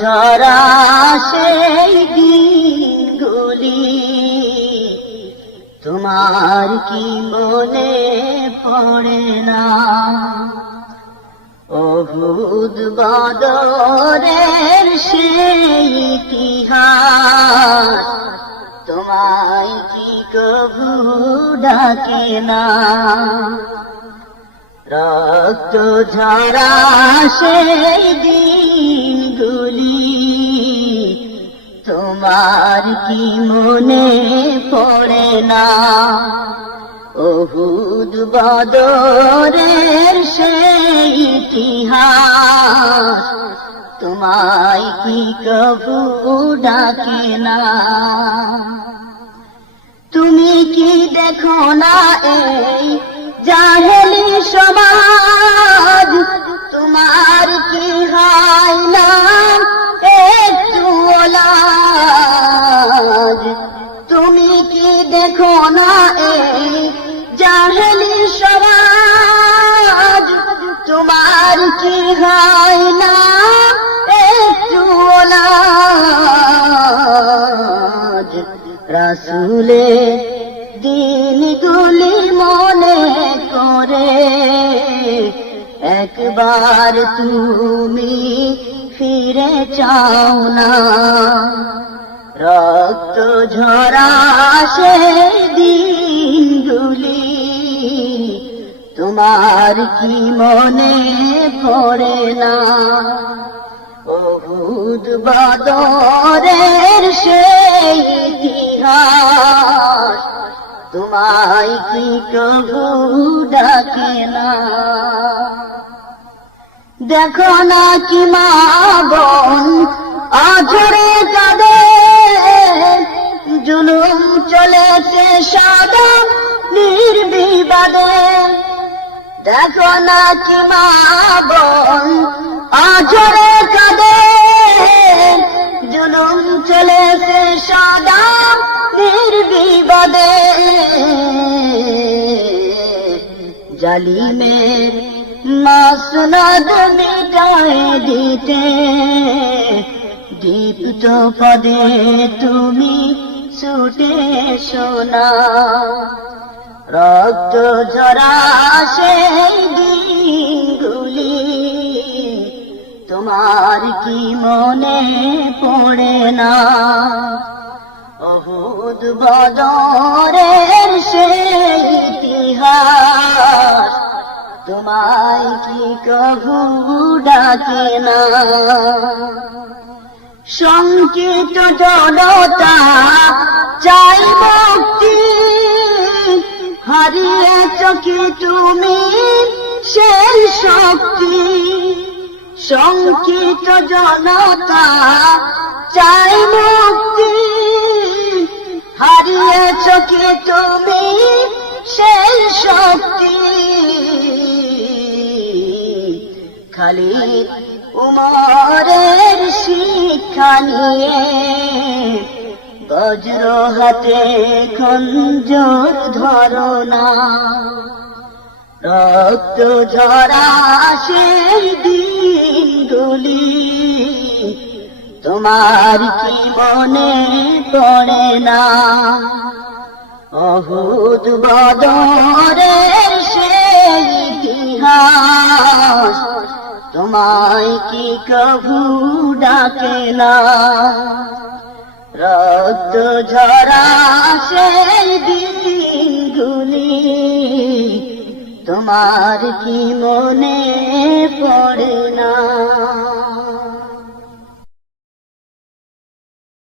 ঝরা সেই দিনগুলি তোমার কি মনে পড়ে না? উহুদ বদরের সেই ইতিহাস তোমায় কি কভু ডাকে না? রক্ত ঝরা সেই দিনগুলি তোমার কি মনে পড়ে না? উহুদ বদরের সেই ইতিহাস তোমায় কি কভু ডাকে না? তুমি কি দেখো না এই জাহেলি সমাজ, তোমার কি হয় না একটু লাজ? তুমি কি দেখো না এই জাহেলি সমাজ, তোমার কি হয় না একটু লাজ? রাসূলের দিনগুলি মনে করে একবার তুমি ফিরে চাও না? রক্ত ঝরা সেই দিনগুলি তোমার কি মনে পড়ে না? উহুদ বদরের সেই ইতিহাস তোমায় কি কভু ডাকে না? দেখো না কি মা বোন আঝরে কাঁদে, জুলুম চলেছে সাদা নির্বিবাদে। দেখো না কি মা বোন আঝরে কাঁদে, জুলুম চলেছে সাদা নির্বিবাদে। জালিমের মাসনদ মিটায় দিতে দীপ্ত পদে তুমি ছুটে শোনা। রক্ত ঝরা সেই দিনগুলি তোমার কি মনে পড়ে না? উহুদ বদরের সেই ইতিহাস তোমায় কি কভু ডাকে না? শঙ্কিত জনতা চাই মুক্তি, হারিয়েছ কি তুমি সেই শক্তি? শঙ্কিত জনতা চাই মুক্তি, হারিয়েছ কি তুমি সেই শক্তি? খালিদ উমরের শিক্ষা নিয়ে বজ্র হাতে খঞ্জর ধরো না। রক্ত ঝরা সেই দিনগুলি তোমার কি মনে পড়ে না? উহুদ বদরের সেই ইতিহাস তোমায় কি কভু ডাকে না? রক্ত ঝরা সেই দিনগুলি তোমার কি মনে পড়ে না?